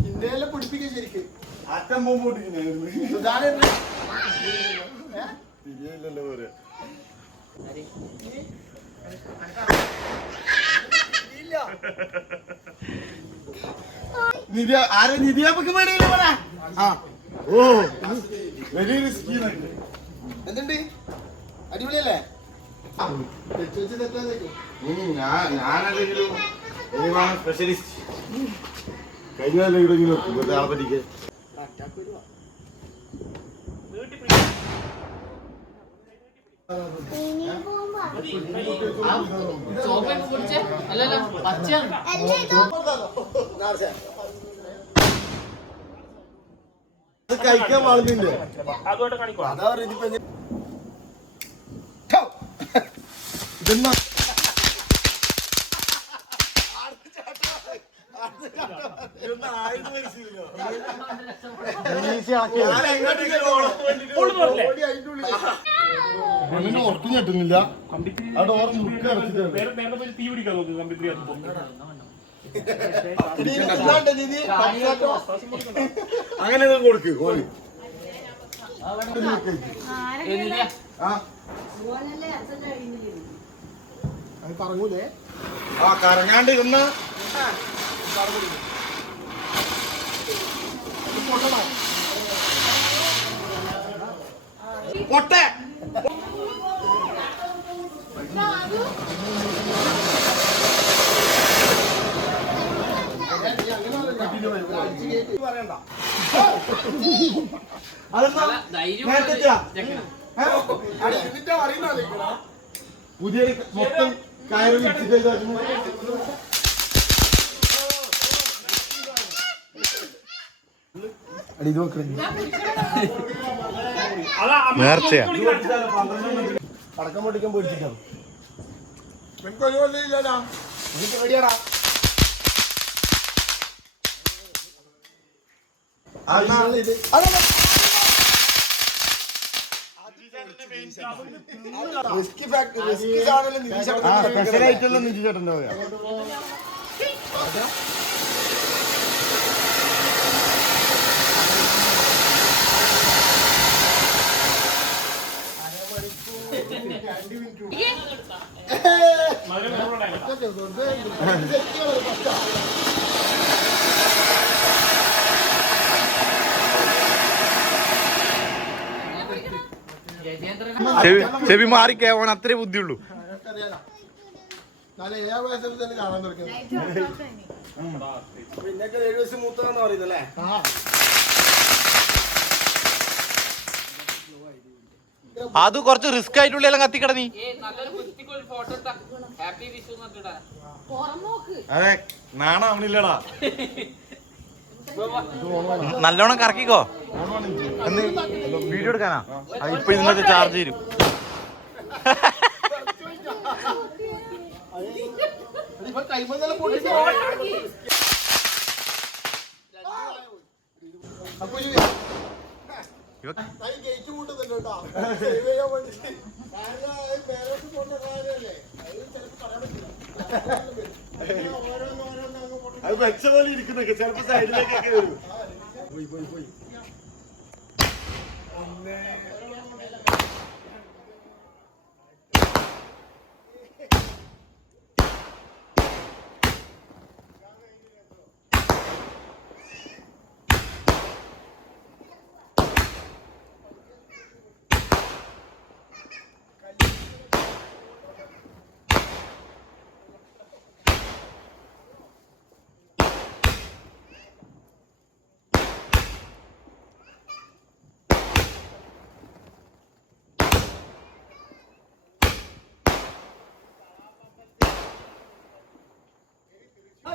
ഇന്ത്യയിലെ പിടിപ്പിക്കും ശരിക്കും. അച്ഛൻ പോകുമ്പോട്ടിരിക്കുന്നു നിധി ആരെ നിധിയാപ്പക്ക് പറ ആ. ഓ എന്തുണ്ട്? അടിപൊളിയല്ലേ? ഞാനല്ലെങ്കിലും സ്പെഷ്യലിസ്റ്റ് കഴിഞ്ഞാലെങ്കിലും വെറുതെ ആളെ പറ്റിക്ക് അല്ലല്ലോ പച്ചയാണ് കഴിക്കാൻ പാടുന്നില്ലേ അതാ പറയുന്നത് ഇപ്പൊ എങ്ങനെ- ഇതെന്നാ പെണ്ണിനെ ഉറക്കം കിട്ടുന്നില്ല. ആ ഡോറ് മുറുക്കി. അങ്ങനെ കൊടുക്ക് കോഴി ആ കറങ്ങാണ്ട് ഇരുന്ന. പൊട്ടെ. പുതിയ മൊത്തം കയറ് ഇത്? നോക്കണേ നേർച്ചയാ പടക്കം പൊട്ടിക്കാൻ പേടിച്ചിട്ടാണ് എനിക്ക് പേടിയാടാ? ഇത്. അതല്ല റിസ്കി ഫാക്ടറി റിസ്കി സാധനം ആ സ്പെഷ്യൽ ആയിട്ടുള്ള നിധി ചേട്ടന്റെ പറയാ ചെവി ചെവി മാറിക്കേ ഓൻ അത്രേ ബുദ്ധിയുള്ളൂ ഞാൻ ഏഴാം വയസ്സിൽ തന്നെ കാണാൻ തുടങ്ങിയത് പിന്നൊക്കെ മാറി കേവണം അത്രേ ബുദ്ധിയുള്ളൂ. അത് കുറച്ച് റിസ്ക് ആയിട്ടുള്ള കത്തിക്കട നീ. നല്ലൊരു കുത്തിക്ക് ഒരു നല്ലോണം കറക്കിക്കോ. എന്ന് വീഡിയോ എടുക്കാനാ? ഇപ്പൊ ഇതിനൊക്കെ ചാർജ് തരും. ഇപ്പൊ അത് വെച്ച പോലെ ഇരിക്കുന്നൊക്കെ ചിലപ്പോ സൈഡിലേക്കൊക്കെ വരും. പോയി പോയി പോയി. മൂക്കുറ്റിമിലുള്ള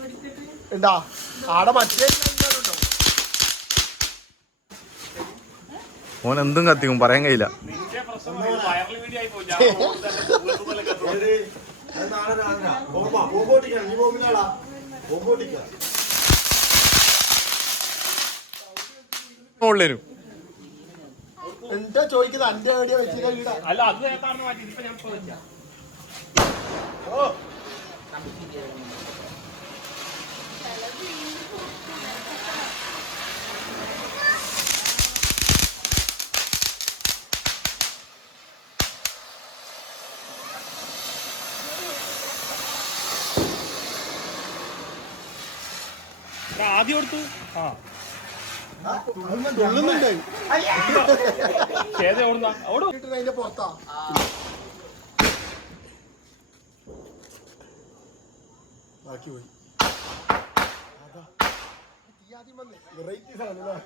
വെടിക്കെട്ട്? ഉണ്ടാ ആടെ മറ്റേ ഉണ്ടോ ഓൻ എന്തും കത്തിക്കും പറയാൻ കഴിയില്ല. നാളെ നാളെ ബോംബ ബോംബോട്ടിക്കണം നീ ബോംബിനാടാ ബോംബോട്ടിക്കാം മുകളിലും എന്താ ചോദിക്കുന്നത്? അന്റെ എവിടെയാ വെച്ചിട്ട് അല്ല അത് നേരത്തെ മാറ്റി ഇതിപ്പോ ഞാൻ ഇപ്പൊ ആദ്യം എടുത്തു. ആ. ഏത് എവിടുന്നാ അവിടെ അതിന്റെ പുറത്താ. ബാക്കി പോയി. Variety സാധനം?